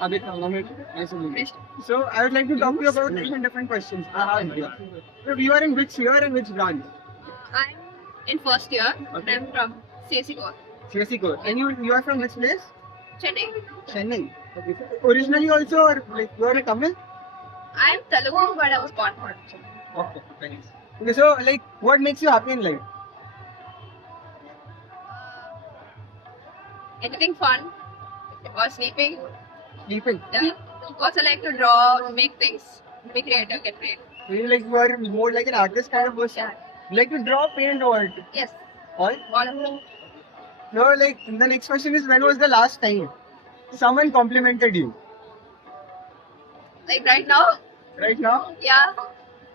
Abhi, nice to meet you. So I would like to talk to you about different questions. So you are in which year and which branch? I'm in first year. Okay. I'm from CSE Core, CSE core. And you are from which place? Chennai. Chennai. Okay. So originally also, or like you are a Tamil? I'm Telugu, but I was born for Okay. Nice. Okay. So like, what makes you happy in life? anything fun or sleeping. Sleeping. Yeah. Also like to draw, make things, be creative, get creative. Feel like you are more like an artist kind of person. Yeah. You like to draw, paint, or Yes. all? All of them. No, like the next question is, when was the last time someone complimented you? Like right now, Right now? yeah,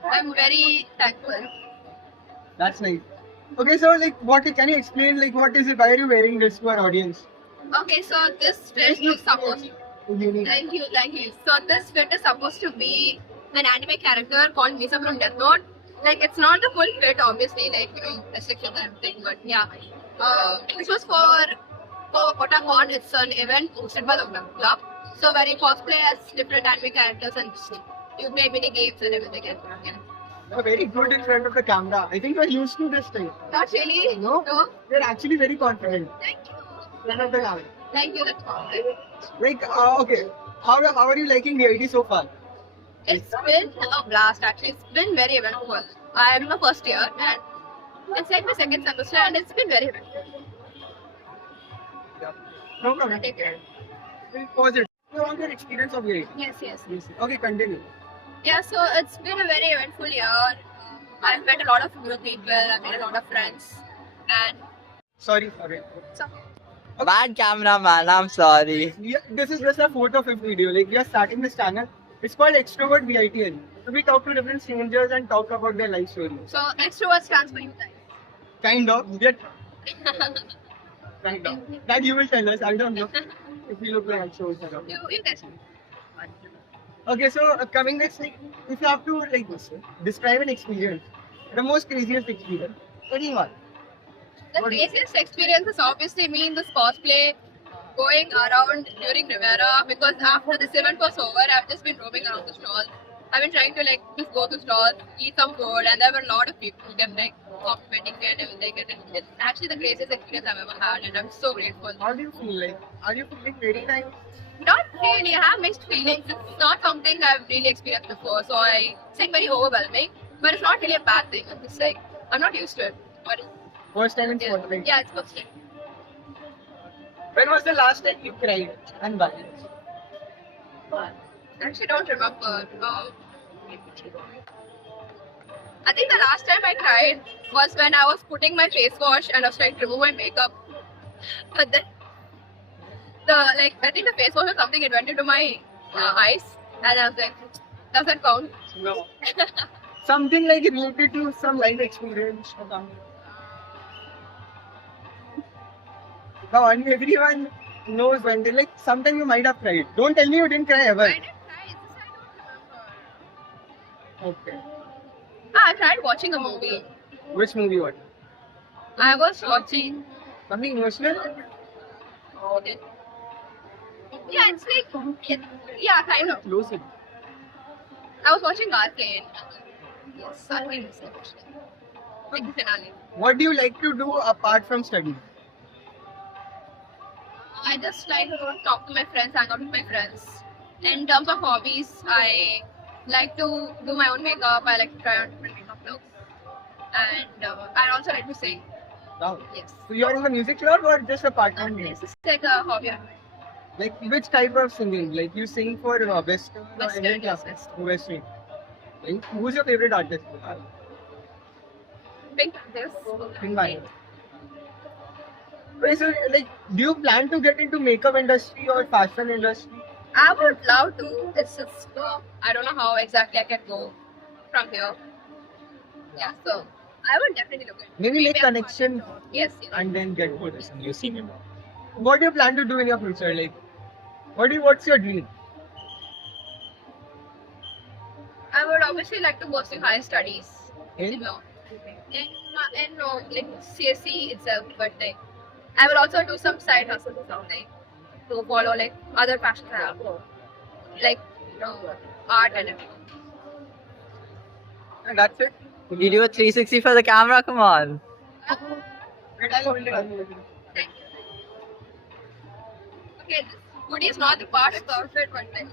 I'm very thankful. That's nice. Okay, so like, what can you explain? Like, what is it? Why are you wearing this to our audience? Okay, so this fit is supposed. Unique. Thank you, thank you. So this fit is supposed to be an anime character called Misa from Death Note. Like it's not the full fit, obviously, like restrictions and everything, but yeah. This was for Otakon. It's an event hosted by the club. So where you cosplay as different anime characters and you play mini games and everything. And, yeah. You're very good in front of the camera. I think you're used to this thing. Not really. No? No. You're actually very confident Thank you. in front of the camera. Thank you. That's all. Like, okay, how are you liking the ID so far? It's been a blast actually. It's been very eventful. I'm in my first year and it's like my second semester and it's been very eventful. No problem. Take care. Pause it. You want your experience of your ID? Yes, yes. Yes. Okay, continue. Yeah, so it's been a very eventful year. I've met a lot of new people, I've made a lot of friends, and Sorry. so Bad cameraman, I'm sorry. Yeah, this is just a 4th or 5th video. Like, we are starting this channel. It's called Extrovert VITL. So we talk to different strangers and talk about their life story. so extroverts stands for you guys. Kind of. Yet, kind of. That you will tell us. I don't know if you look like extroverts or not. You guys. Okay, so coming next, like, if you have to like describe an experience, the most craziest experience, anyone. The craziest experience is obviously me in this cosplay going around during Rivera because after this event was over, I've just been roaming around the stall. I've been trying to like just go to stall, eat some food, and there were a lot of people who kept like complimenting me and everything. And it's actually the craziest experience I've ever had, and I'm so grateful. How do you feel like? Are you feeling very nice? Not really, I have mixed feelings. It's not something I've really experienced before, so it's like very overwhelming. But it's not really a bad thing. It's like I'm not used to it. But First time in yeah, sport, right? yeah, it's good. When was the last time you cried and why? I actually don't remember. I think the last time I cried was when I was putting my face wash and I was trying to remove my makeup. But then I think the face wash or something, it went into my eyes and I was like, does that count? No. Something like related to some life experience or something. Now, and everyone knows when they like. Sometimes you might have cried. Don't tell me you didn't cry ever. I didn't cry, it's just I don't remember. Okay. I tried watching a movie. Which movie? What? I was watching. Something emotional? Okay. Yeah, it's like. Yeah, kind of. Close it. I was watching Arcane. Yes, Arcane is like the finale. What do you like to do apart from studying? I just like to talk to my friends, hang out with my friends. In terms of hobbies, I like to do my own makeup. I like to try on different makeup looks. And I also like to sing. Wow. Yes. So you are in the music club or just a part-time Yes, music? it's like a hobby. Like which type of singing? Like you sing for Western or Western, Indian yes, classics? Western. Like, who's your favorite artist? Pink this. Pink Panther. Wait, so like, do you plan to get into makeup industry or fashion industry? I would love to. It's just I don't know how exactly I can go from here. Yeah, so I would definitely look at it. Maybe make connection Yes, yes. and then get good. You sing it. What do you plan to do in your future? Like, what's your dream? I would obviously like to pursue higher studies. In? No. In no, like CSE itself, but like I will also do some side hustles or something to follow like other passions I have. like art and everything. And that's it. You do a 360 for the camera? Come on. Wait, I'll hold it. Thank you. Okay, this hoodie is not the part of the outfit, but like.